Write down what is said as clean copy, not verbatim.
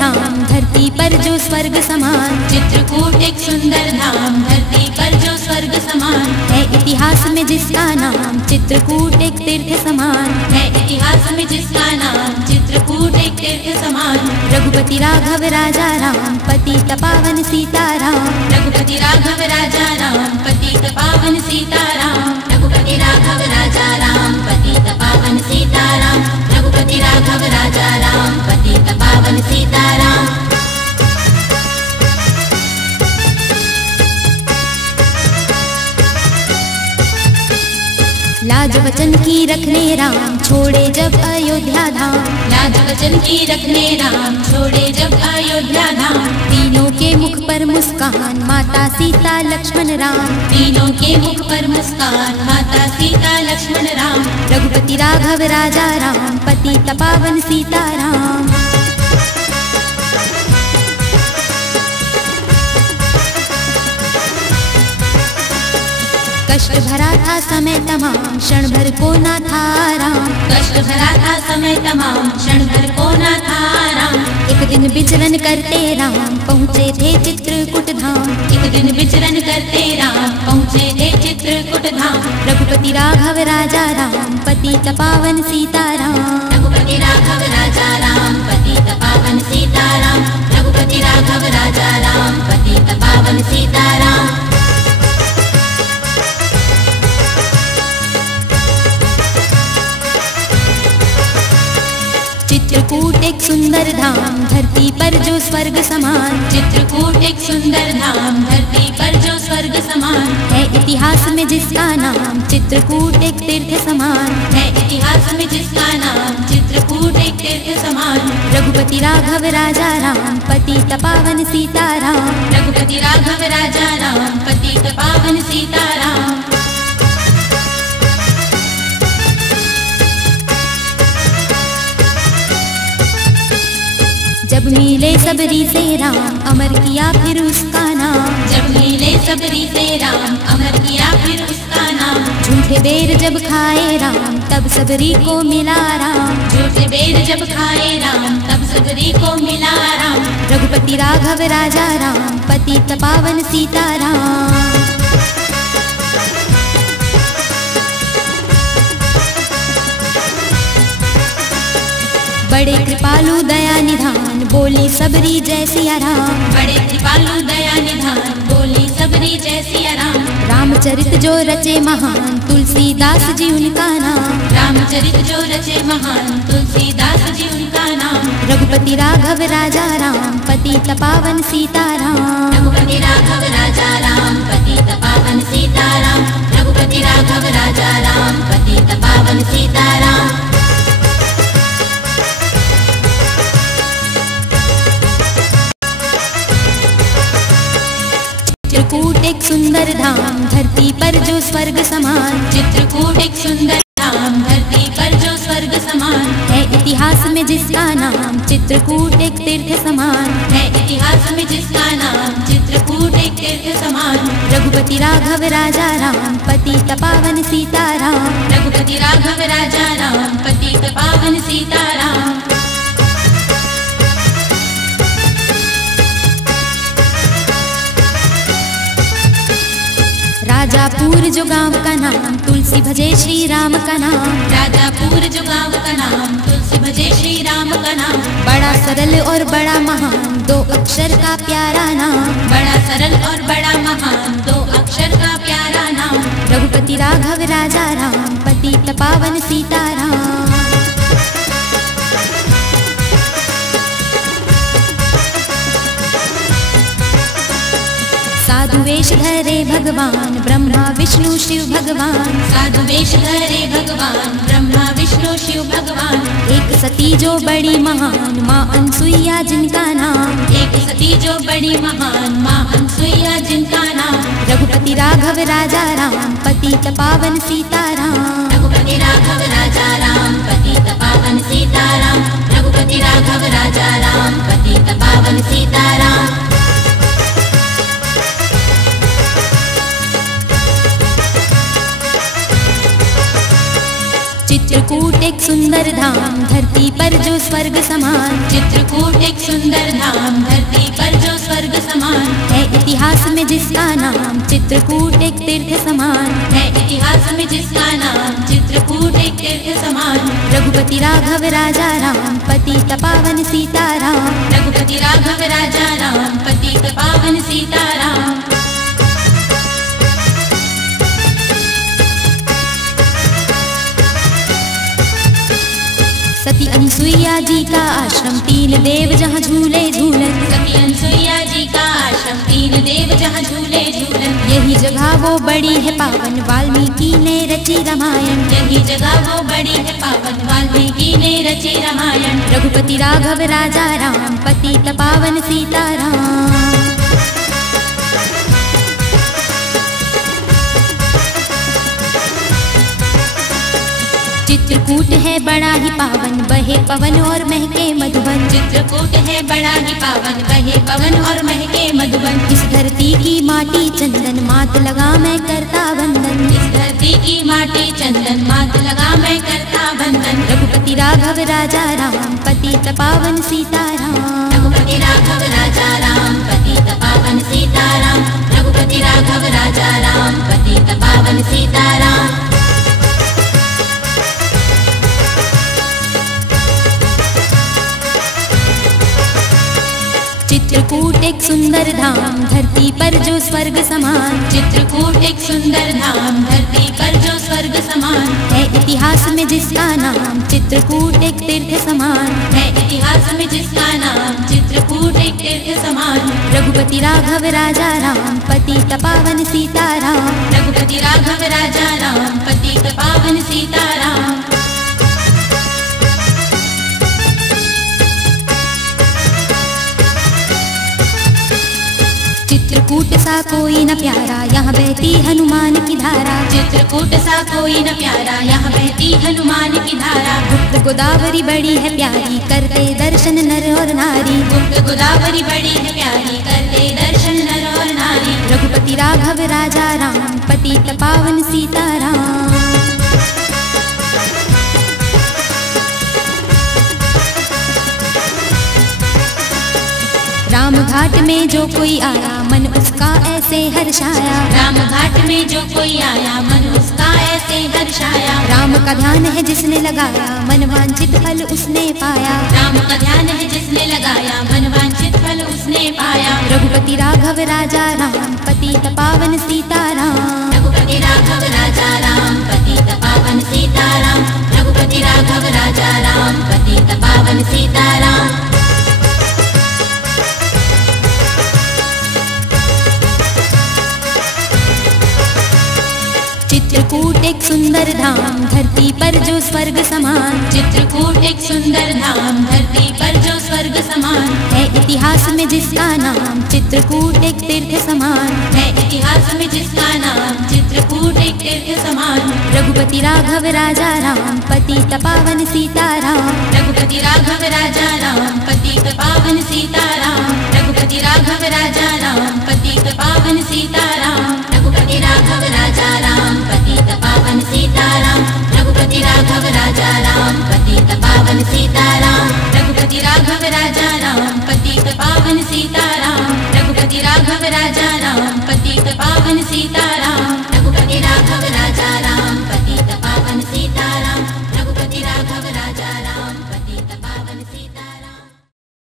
धाम धरती पर जो स्वर्ग समान। चित्रकूट एक सुंदर धाम धरती पर जो स्वर्ग समान। है इतिहास में जिसका नाम चित्रकूट एक तीर्थ समान। है इतिहास में जिसका नाम चित्रकूट एक तीर्थ समान। रघुपति राघव राजा राम पतित पावन सीताराम। रघुपति राघव राजा राम पतित पावन सीताराम। रघुपति राघव राजा राम पतित पावन सीताराम। रघुपति राघव राजा राम पतित पावन सीताराम। लाज वचन की रखने राम छोड़े जब अयोध्या धाम। लाज वचन की रखने राम छोड़े जब अयोध्या धाम। तीनों के मुख पर मुस्कान माता सीता लक्ष्मण राम। तीनों के मुख पर मुस्कान माता सीता लक्ष्मण राम। रघुपति राघव राजा राम पतित पावन सीताराम। कष्ट भरा था समय तमाम क्षण भर को ना था आराम। कष्ट भरा था समय तमाम क्षण भर को ना था आराम। एक दिन विचरण करते राम पहुँचे थे चित्रकूट धाम। एक दिन विचरण करते राम पहुँचे थे चित्रकूट धाम। रघुपति राघव राजा राम पतित पावन सीताराम। रघुपति राघव राजा राम पतित पावन सीताराम। रघुपति राघव राजा राम पतित पावन सीताराम। चित्रकूट एक सुंदर धाम धरती पर जो स्वर्ग समान। चित्रकूट एक सुंदर धाम धरती पर जो स्वर्ग समान। है इतिहास में जिसका नाम चित्रकूट एक तीर्थ समान। है इतिहास में जिसका नाम चित्रकूट एक तीर्थ समान। रघुपति राघव राजा राम पतित पावन सीताराम। रघुपति राघव राजा राम पतित पावन सीताराम। जब मिले सबरी से राम अमर किया फिर उसका नाम। जब मिले सबरी से राम अमर किया फिर उसका नाम। झूठे बेर जब खाए राम तब सबरी को मिला राम। झूठे बेर जब खाए राम तब सबरी को मिला राम। रघुपति राघव राजा राम पतित पावन सीताराम। बड़े कृपालु दया निधान बोली सबरी जय सिया राम। बड़े कृपालु दया निधान बोली सबरी जय सिया राम। रामचरित जो रचे महान तुलसीदास जी उनका नाम। रामचरित जो रचे महान तुलसीदास जी उनका नाम। रघुपति राघव राजा राम पतित पावन सीताराम। रघुपति राघव राजा राम पतित पावन सीताराम। रघुपति राघव राजा राम पतित पावन सीताराम। चित्रकूट एक सुंदर धाम धरती पर जो स्वर्ग समान। चित्रकूट एक सुंदर धाम धरती पर जो स्वर्ग समान। है इतिहास में जिसका नाम चित्रकूट एक तीर्थ समान। है इतिहास में जिसका नाम चित्रकूट एक तीर्थ समान। रघुपति राघव राजा राम पतित पावन सीताराम। रघुपति राघव राजा राम पतित पावन सीताराम। राजापुर जो गांव का नाम तुलसी भजे श्री राम का नाम। राजापुर जो गांव का नाम तुलसी भजे श्री राम का नाम। बड़ा सरल और बड़ा महान दो अक्षर का प्यारा नाम। बड़ा सरल और बड़ा महान दो अक्षर का प्यारा नाम। रघुपति राघव राजा राम पतित पावन सीताराम। साधु वेश धरे भगवान ब्रह्मा विष्णु शिव भगवान। साधु वेश धरे भगवान ब्रह्मा विष्णु शिव भगवान। एक सती जो बड़ी महान माँ अनसुईया जिनका नाम। एक सती जो बड़ी महान माँ अनसुईया जिनका नाम। रघुपति राघव राजा राम पतित पावन सीताराम। रघुपति राघव राजा राम पतित पावन सीताराम। रघुपति राघव राजा राम पतित पावन सीताराम। चित्रकूट एक सुंदर धाम धरती पर जो स्वर्ग समान। चित्रकूट एक सुंदर धाम, धरती पर जो स्वर्ग समान। है इतिहास में जिसका नाम चित्रकूट एक तीर्थ समान। है इतिहास में जिसका नाम चित्रकूट एक तीर्थ समान। रघुपति राघव राजा राम, पतित पावन सीताराम। रघुपति राघव राजा राम, पतित पावन सीताराम। सती अनसुईया जी का आश्रम, तीन देव जहाँ झूले झूलन। सती अनसुईया जी का आश्रम, तीन देव जहाँ झूले झूलन। यही जगह वो बड़ी है पावन, वाल्मीकि ने रची रामायण। यही जगह वो बड़ी है पावन, वाल्मीकि ने रची रामायण। रघुपति राघव राजा राम, पतित पावन सीताराम। चित्रकूट है बड़ा ही पावन, बहे पवन और महके मधुबन। चित्रकूट है बड़ा ही पावन, बहे पवन और महके मधुबन। इस धरती की माटी चंदन, मात लगा मैं करता वंदन। इस धरती की माटी चंदन, मात लगा मैं करता वंदन। रघुपति राघव राजा राम, पतित पावन सीताराम। रघुपति राघव राजा राम, पतित पावन सीताराम। रघुपति राघव राजा राम, पतित पावन सीताराम। चित्रकूट एक सुंदर धाम, धरती पर जो स्वर्ग समान। चित्रकूट एक सुंदर धाम, धरती पर जो स्वर्ग समान। है इतिहास में जिसका नाम चित्रकूट एक तीर्थ समान। है इतिहास में जिसका नाम चित्रकूट एक तीर्थ समान। रघुपति राघव राजा राम, पतित पावन सीताराम। रघुपति राघव राजा राम, पतित पावन सीताराम। चित्रकूट सा कोई न प्यारा, यहाँ बहती हनुमान की धारा। चित्रकूट सा कोई न प्यारा, यहाँ बहती हनुमान की धारा। गुप्त गोदावरी बड़ी है प्यारी, करते दर्शन नर और नारी। गुप्त गोदावरी बड़ी है प्यारी, करते दर्शन नर और नारी। रघुपति राघव राजा राम, पतित पावन सीताराम। राम घाट में जो कोई आया, मन उसका ऐसे हर्षाया। राम घाट में जो कोई आया, मन उसका ऐसे हर्षाया। राम का ध्यान है जिसने लगाया, मन वांछित फल उसने पाया। राम का ध्यान है जिसने लगाया, मन वांछित फल उसने पाया। रघुपति राघव राजा राम, पतित पावन सीताराम। रघुपति राघव राजा राम, पतित पावन सीताराम। रघुपति राघव राजा राम, पतित पावन सीताराम। चित्रकूट एक सुंदर धाम, धरती पर जो स्वर्ग समान। चित्रकूट एक सुंदर धाम, धरती पर जो स्वर्ग समान। है इतिहास में जिसका नाम चित्रकूट एक तीर्थ समान। है इतिहास में जिसका नाम चित्रकूट एक तीर्थ समान। रघुपति राघव राजा राम, पतित पावन सीताराम। रघुपति राघव राजा राम, पतित पावन सीताराम। रघुपति राघव राजा राम, पतित पावन सीताराम। रघुपति राघव राजा राम, पतित पावन सीताराम। रघुपति राघव राजा राम, पतित पावन सीताराम। रघुपति राघव राजा राम, पतित पावन सीताराम। रघुपति राघव राजा राम, पतित पावन सीताराम। रघुपति राघव राजा राम, पतित